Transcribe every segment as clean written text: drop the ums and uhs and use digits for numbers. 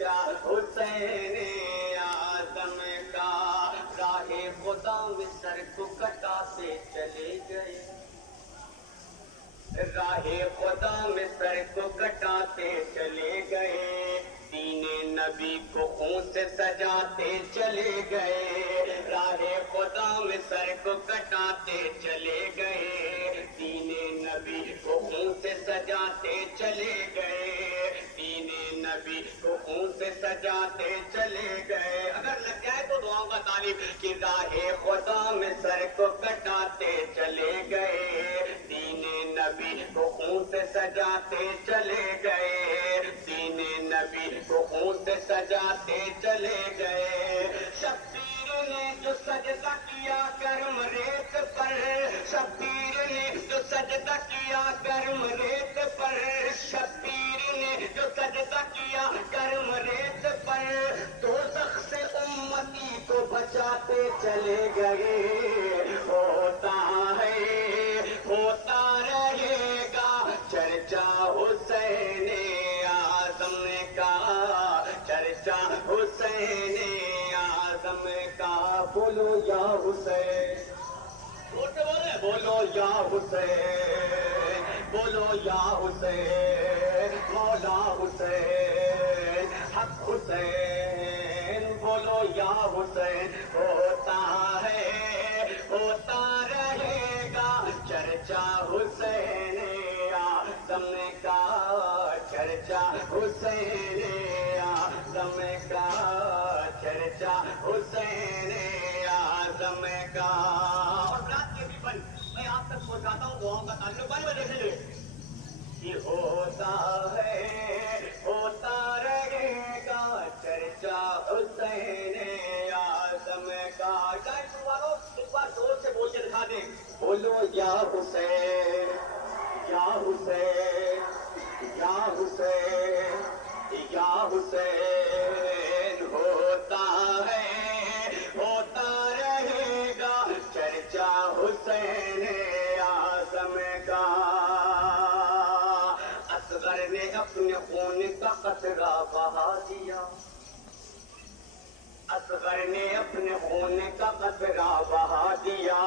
چرچا حسین اعظم کا، راہ خدا میں سر کو کٹاتے چلے گئے، راہ خدا میں سر کو کٹاتے چلے گئے، دین نبی کو خون سے سجاتے چلے گئے، راہ خدا میں سر کو کٹاتے چلے گئے، دین نبی کو خون سے سجاتے چلے گئے، دین نبی کو خون سے سجاتے چلے گئے۔ اگر لگ جائے تو دعاؤں کا طالب کہ راہ خدا میں سر کو کٹاتے چلے گئے، دین نبی کو خون سے سجاتے چلے گئے، دین نبی کو خون سے سجاتے چلے گئے۔ شبیر نے جو سجدہ کیا کرم ریت پر، شبیر نے جو سجدہ کیا کرم ریت پر، شبیر نے جو سجدہ کیا کرم ریت پر، دوزخ سے امتی کو بچاتے چلے گئے، ہوتا ہے ہوتا رہے گا چرچا حسین اعظم کا، چرچا حسین اعظم کا، بولو یا حسین، بولو یا حسین، بولو یا حسین، مولا حسین، حق حسین، بولو یا حسین، ہوتا ہے ہوتا رہے گا چرچا حسین اعظم کا، چرچا حسین اعظم کا، چرچا حسین اعظم کا۔ اور رات کے بھی بن میں آپ تک پہنچاتا ہوں دعاؤں کا تعلق بن میں دیکھ لے کہ ہوتا ہے ہوتا رہے گا چرچا حسین اعظم کا۔ ٹائم والوں ایک بار زور سے بول کے دکھا دیں، بولو یا حسین، یا حسین، یا حسین، یا حسین، ہوتا ہے ہوتا رہے گا چرچا حسین اعظم کا۔ اصغر نے اپنے خون کا قطرہ بہا دیا، اصغر نے اپنے خون کا قطرہ بہا دیا،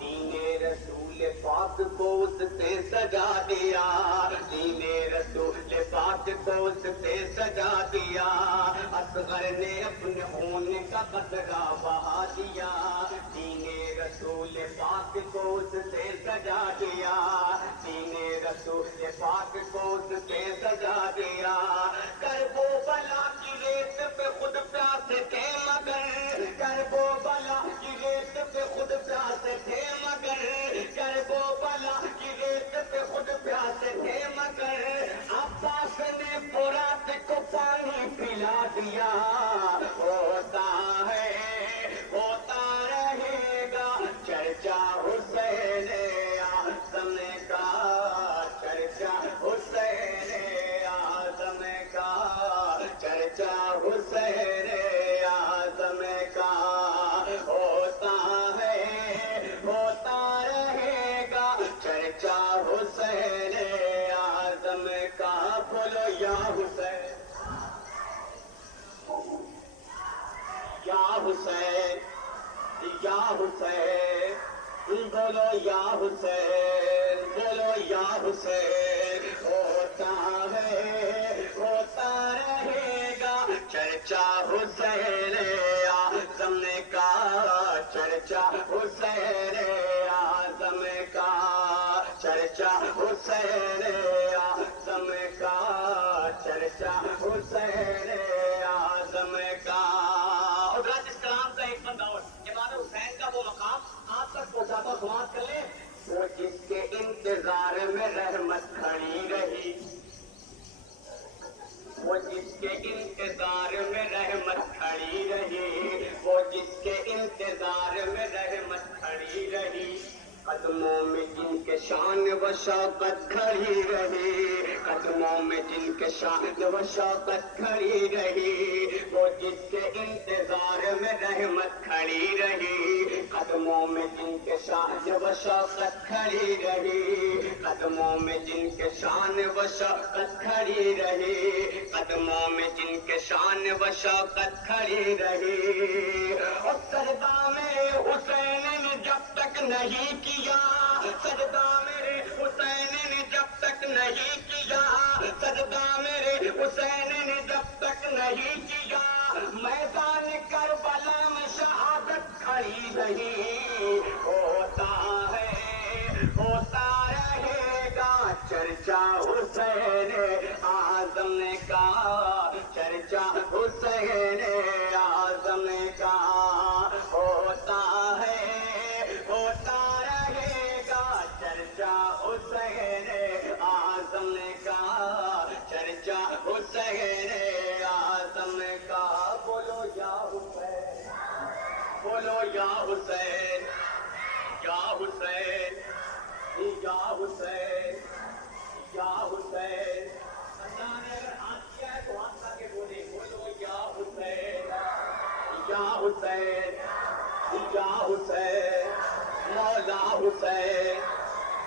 دین رسول پاک کو اس سے سجا دیا، دین رسول پاک کو اس سے سجا دیا، اصغر نے اپنے خون کا قطرہ بہا دیا، دین رسول پاک کو اس سے سجا دیا، دین رسول پاک کو اس سے سجا دیا۔ کربلا کی ریت پہ خود پیاسے تھے مگر، کربلا کی ریت پہ خود پیاسے تھے مگر، کربلا کی ریت پہ خود پیاسے تھے مگر، عباس نے فرات کو پانی پلا دیا، ہوتا ہے ہوتا رہے گا چرچا حسین اعظم کا، چرچا حسین اعظم کا، چرچا حسین اعظم کا، ہوتا ہے ہوتا رہے گا چرچا حسین اعظم کا، بولو یا حسین، یا حسین، یا حسین، بولو یا حسین، بولو یا حسین، ہوتا ہے ہوتا رہے گا چرچا حسین اعظم کا، چرچا حسین اعظم کا، چرچا حسین اعظم کا، چرچا حسین اعظم کا۔ اور اس کلام کا ایک بندہ اور امام حسین کا وہ مقام آپ تک پہنچاتا سماعت کر لیں، وہ جس کے انتظار میں رحمت کھڑی رہی، وہ جس کے انتظار میں رحمت کھڑی رہی، وہ جس کے انتظار میں رحمت کھڑی رہی، قدموں میں جن کے شان و شوقت کھڑی رہی، قدموں میں جن کے شان و شوقت کھڑی رہی، وہ جس کے انتظار میں رحمت کھڑی رہی، قدموں میں جن کے شان و شوقت کھڑی رہی، قدموں میں جن کے شان و شوقت کھڑی رہی، قدموں میں جن کے شان و شوقت کھڑی رہی، اور سجدہ میرے حسین نے جب تک نہیں کیا، سجدہ میرے حسین نے جب تک نہیں کیا، سجدہ میرے حسین نے جب تک نہیں کیا، میدان کربلا میں شہادت کھڑی نہیں، ہوتا ہے ہوتا رہے گا چرچا حسین اعظم کا، چرچا حسین اعظم کا، ہوتا ہے ہوتا رہے گا چرچا حسین اعظم کا، چرچا حسین اعظم کا، بولو یا حسین، بولو یا حسین، یا حسین، یا حسین، یا حسین، اللہ نے اگر ہاتھ کیا ہے تو ہاتھ لا کے بولے، بولو یا حسین، یا حسین، یا حسین، مولا حسین،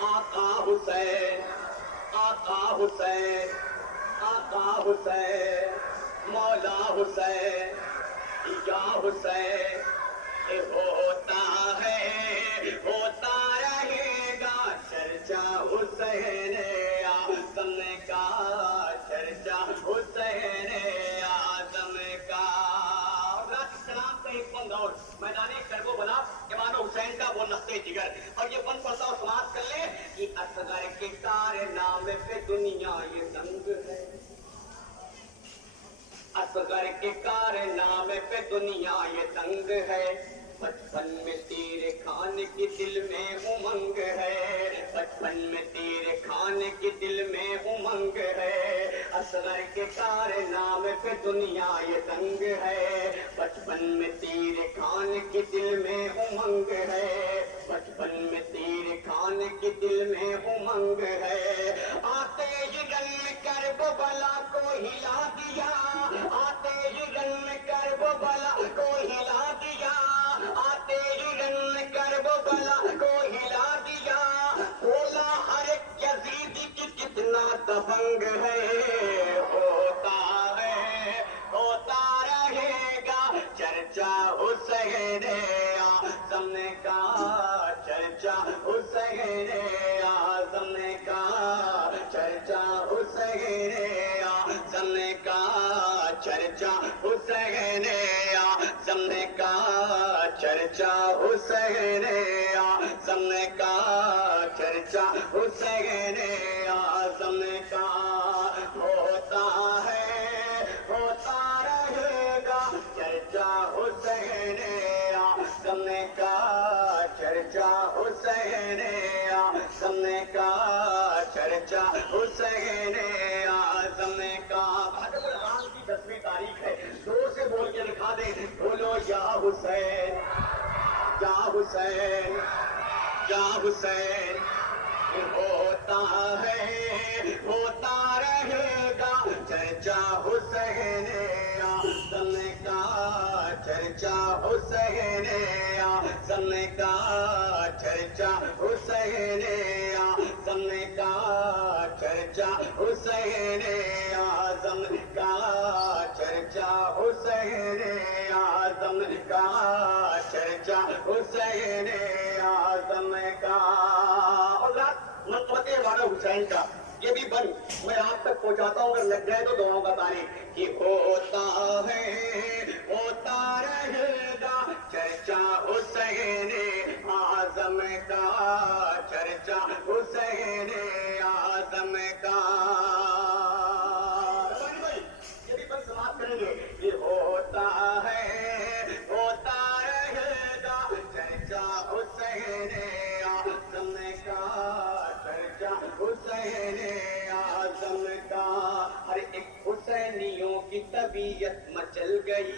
آقا حسین، آقا حسین، آقا حسین، مولا حسین، یا حسین، ہوتا ہے ہوتا رہے گا چرچا حسین اعظم کا، چرچا حسین اعظم کا، سلام کا ایک بند اور میدان کربلا امام حسین کا وہ نقطۂ جگر، اور یہ بند پڑھتا اور سماعت کر لیں کہ اصغر کے کارنامے پہ دنیا یہ دنگ ہے، اصغر کے کارنامے پہ دنیا یہ دنگ ہے، بچپن میں تیر کھانے کی دل میں امنگ ہے، بچپن میں تیر کھانے کی دل میں امنگ ہے، اصغر کے کارنامے پہ دنیا یہ دنگ ہے، بچپن میں تیر کھانے کی دل میں امنگ ہے، بچپن میں تیر کھانے کی دل میں امنگ ہے، آتے ہی رن کربلا کو ہلا دیا، آتے ہی رن کربلا کو ہلا دیا، آتے ہی رن کربلا کو ہلا دیا، بولا ہر ایک یزید کی کتنا دبنگ ہے، ہوتا رہے گا چرچا حسین اعظم کا، چرچا حسین اعظم کا، چرچا حسین اعظم کا، چرچا حسین اعظم کا، چرچا حسین اعظم کا، چرچا حسین اعظم کا، ہوتا ہے ہوتا رہے گا چرچا حسین اعظم کا، چرچا حسین اعظم کا، چرچا حسین اعظم کا، بہادر الرحمان کی 10ویں تاریخ ہے، زور سے بول کے دکھا دیں، بولو یا حسین، یا حسین، یا حسین، ہوتا ہے ہوتا رہے گا چرچا حسین اعظم کا، چرچا حسین اعظم کا، چرچا حسین اعظم کا، چرچا حسین اعظم کا، چرچا حسین اعظم کا، چرچا حسین اعظم کا، منقبت والا حسین کا یہ بھی بن میں آپ تک پہنچاتا ہوں، اگر لگ جائے تو دعاؤں کا پانی، کہ ہوتا ہے ہوتا رہے گا چرچا حسین اعظم کا، چرچا حسین اعظم کا، یہ بھی بن سماعت کریں گے، کہ ہوتا ہے ہوتا رہے گا چرچا حسین اعظم کا، چرچا حسین اعظم کا، ہر ایک حسینیوں کی طبیعت مچل گئی،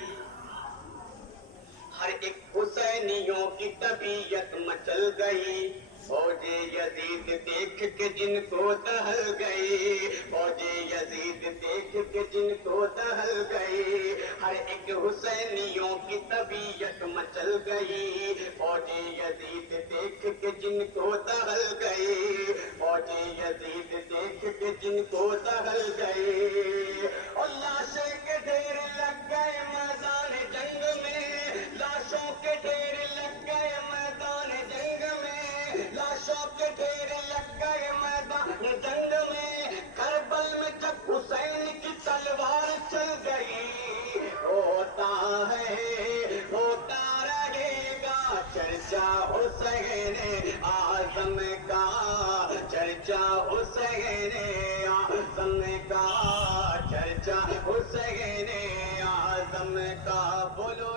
ہر ایک حسینیوں کی طبیعت مچل گئی، فوج یزید دیکھ کے جن کو دہل گئی، فوج یزید دیکھ کے جن کو دہل گئی، ہر ایک حسینیوں کی طبیعت مچل گئی، فوج یزید دیکھ کے جن کو دہل گئی، فوج یزید دیکھ کے جن کو دہل گئی، اور لاشیں کے ڈھیر لگ گئے میدان جنگ میں، لاشوں کے ڈھیر لگ گئے میدان جنگ میں، لاشوں کے ڈھیر لگ گئے میدان جنگ میں، کربل میں جب حسین کی تلوار چل گئی، ہوتا ہے ہوتا رہے گا چرچا حسین اعظم کا، چرچا حسین اعظم کا، چرچا حسین اعظم کا، بولو